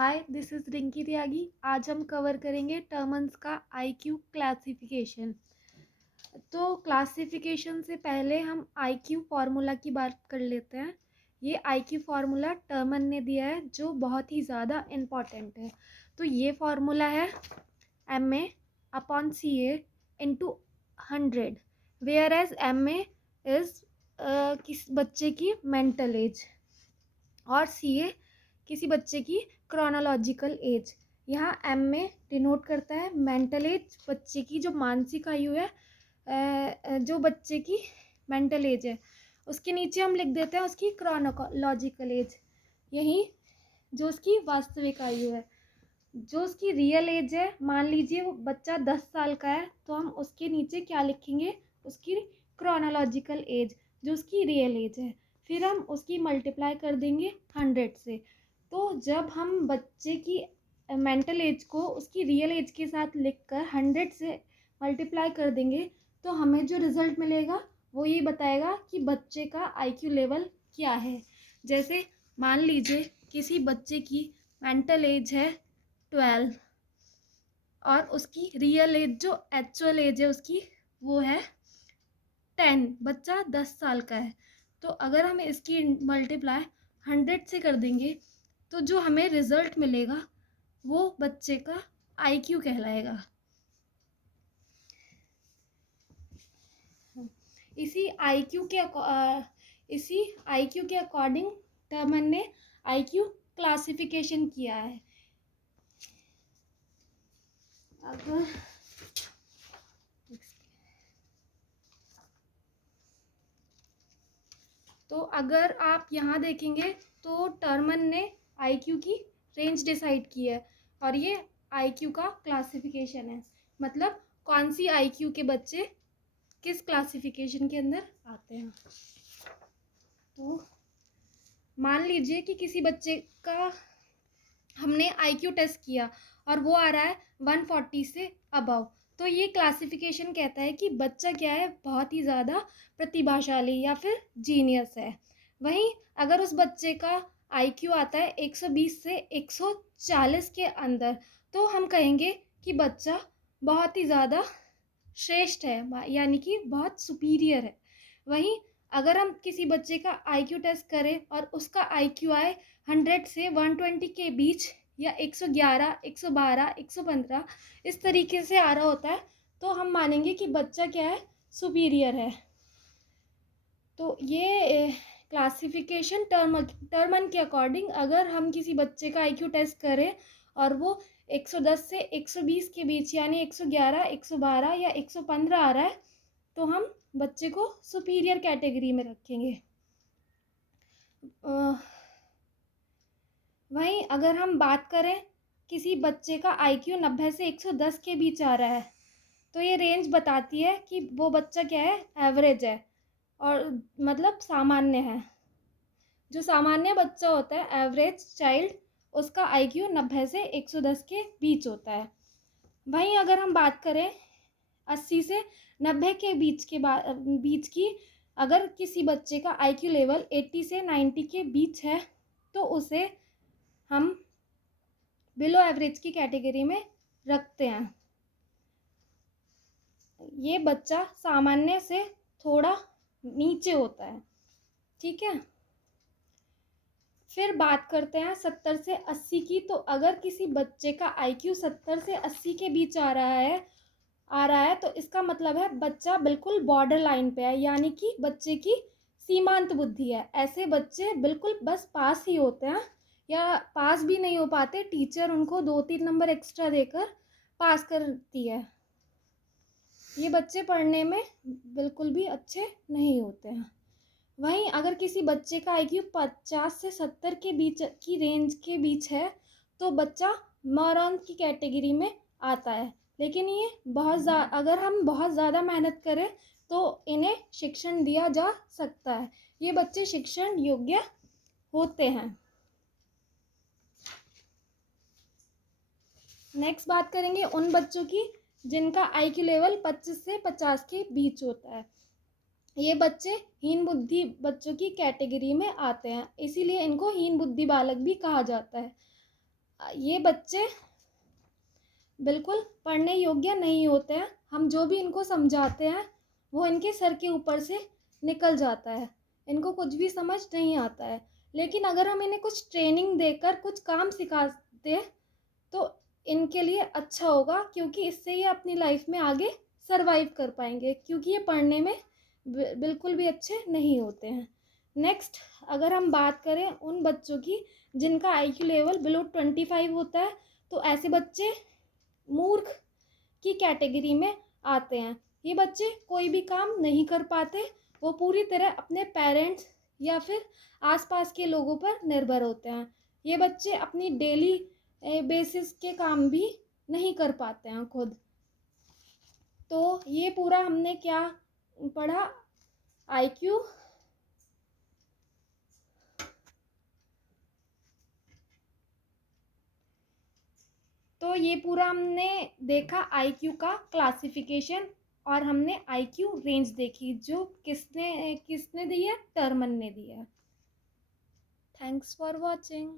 Hi, this is Rinki त्यागी। आज हम cover करेंगे टर्मन्स का आईक्यू क्लासिफिकेशन। तो क्लासिफिकेशन से पहले हम आईक्यू फार्मूला की बात कर लेते हैं। ये आईक्यू फार्मूला टर्मन ने दिया है जो बहुत ही ज़्यादा इम्पॉर्टेंट है। तो ये फार्मूला है MA/CA into 100, where as MA is किस बच्चे की मेंटल एज और CA किसी बच्चे की क्रोनोलॉजिकल एज। यहाँ एम में डिनोट करता है मेंटल एज, बच्चे की जो मानसिक आयु है, जो बच्चे की मेंटल एज है उसके नीचे हम लिख देते हैं उसकी क्रोनोलॉजिकल एज। यही जो उसकी वास्तविक आयु है, जो उसकी रियल एज है। मान लीजिए वो बच्चा 10 साल का है तो हम उसके नीचे क्या लिखेंगे, उसकी क्रोनोलॉजिकल एज जो उसकी रियल एज है। फिर हम उसकी मल्टीप्लाई कर देंगे 100 से। तो जब हम बच्चे की मेंटल एज को उसकी रियल एज के साथ लिखकर 100 से मल्टीप्लाई कर देंगे तो हमें जो रिज़ल्ट मिलेगा वो ये बताएगा कि बच्चे का आईक्यू लेवल क्या है। जैसे मान लीजिए किसी बच्चे की मेंटल एज है 12 और उसकी रियल एज जो एक्चुअल एज है उसकी वो है 10। बच्चा 10 साल का है तो अगर हम इसकी मल्टीप्लाई 100 से कर देंगे तो जो हमें रिजल्ट मिलेगा वो बच्चे का आईक्यू कहलाएगा। इसी आईक्यू के अकॉर्डिंग टर्मन ने आईक्यू क्लासिफिकेशन किया है। अगर तो अगर आप यहाँ देखेंगे तो टर्मन ने आईक्यू की रेंज डिसाइड की है और ये आईक्यू का क्लासिफिकेशन है, मतलब कौन सी आईक्यू के बच्चे किस क्लासिफिकेशन के अंदर आते हैं। तो मान लीजिए कि किसी बच्चे का हमने आईक्यू टेस्ट किया और वो आ रहा है 140 से अबव, तो ये क्लासिफिकेशन कहता है कि बच्चा क्या है, बहुत ही ज़्यादा प्रतिभाशाली या फिर जीनियस है। वहीं अगर उस बच्चे का आईक्यू आता है 120 से 140 के अंदर तो हम कहेंगे कि बच्चा बहुत ही ज़्यादा श्रेष्ठ है, यानी कि बहुत सुपीरियर है। वहीं अगर हम किसी बच्चे का आईक्यू टेस्ट करें और उसका आईक्यू आए 100 से 120 के बीच या 111, 112, 115 इस तरीके से आ रहा होता है तो हम मानेंगे कि बच्चा क्या है, सुपीरियर है। तो ये क्लासिफिकेशन टर्मन के अकॉर्डिंग अगर हम किसी बच्चे का आईक्यू टेस्ट करें और वो 110 से 120 के बीच यानी 111, 112 या 115 आ रहा है तो हम बच्चे को सुपीरियर कैटेगरी में रखेंगे। वहीं अगर हम बात करें किसी बच्चे का आईक्यू 90 से 110 के बीच आ रहा है तो ये रेंज बताती है कि वो बच्चा क्या है, एवरेज है और मतलब सामान्य है। जो सामान्य बच्चा होता है, एवरेज चाइल्ड, उसका आईक्यू 90 से 110 के बीच होता है। वहीं अगर हम बात करें 80 से 90 के बीच की, अगर किसी बच्चे का आईक्यू लेवल 80 से 90 के बीच है तो उसे हम बिलो एवरेज की कैटेगरी में रखते हैं। ये बच्चा सामान्य से थोड़ा नीचे होता है, ठीक है। फिर बात करते हैं 70 से 80 की। तो अगर किसी बच्चे का आईक्यू 70 से 80 के बीच आ रहा है तो इसका मतलब है बच्चा बिल्कुल बॉर्डर लाइन पे है, यानी कि बच्चे की सीमांत बुद्धि है। ऐसे बच्चे बिल्कुल बस पास ही होते हैं या पास भी नहीं हो पाते, टीचर उनको 2-3 नंबर एक्स्ट्रा देकर पास करती है। ये बच्चे पढ़ने में बिल्कुल भी अच्छे नहीं होते हैं। वहीं अगर किसी बच्चे का आईक्यू 50 से 70 के बीच की रेंज के बीच है तो बच्चा मॉरन की कैटेगरी में आता है। लेकिन ये अगर हम बहुत ज़्यादा मेहनत करें तो इन्हें शिक्षण दिया जा सकता है, ये बच्चे शिक्षण योग्य होते हैं। नेक्स्ट बात करेंगे उन बच्चों की जिनका आईक्यू लेवल 25 से 50 के बीच होता है। ये बच्चे हीन बुद्धि बच्चों की कैटेगरी में आते हैं, इसीलिए इनको हीन बुद्धि बालक भी कहा जाता है। ये बच्चे बिल्कुल पढ़ने योग्य नहीं होते हैं। हम जो भी इनको समझाते हैं वो इनके सर के ऊपर से निकल जाता है, इनको कुछ भी समझ नहीं आता है। लेकिन अगर हम इन्हें कुछ ट्रेनिंग देकर कुछ काम सिखाते हैं तो इनके लिए अच्छा होगा, क्योंकि इससे ये अपनी लाइफ में आगे सरवाइव कर पाएंगे, क्योंकि ये पढ़ने में बिल्कुल भी अच्छे नहीं होते हैं। नेक्स्ट, अगर हम बात करें उन बच्चों की जिनका IQ लेवल बिलो 25 होता है, तो ऐसे बच्चे मूर्ख की कैटेगरी में आते हैं। ये बच्चे कोई भी काम नहीं कर पाते, वो पूरी तरह अपने पेरेंट्स या फिर आसपास के लोगों पर निर्भर होते हैं। ये बच्चे अपनी डेली बेसिस के काम भी नहीं कर पाते हैं खुद। तो ये पूरा हमने क्या पढ़ा, IQ, तो ये पूरा हमने देखा IQ का क्लासिफिकेशन, और हमने IQ रेंज देखी जो किसने किसने दी है, टर्मन ने दी है। Thanks for watching.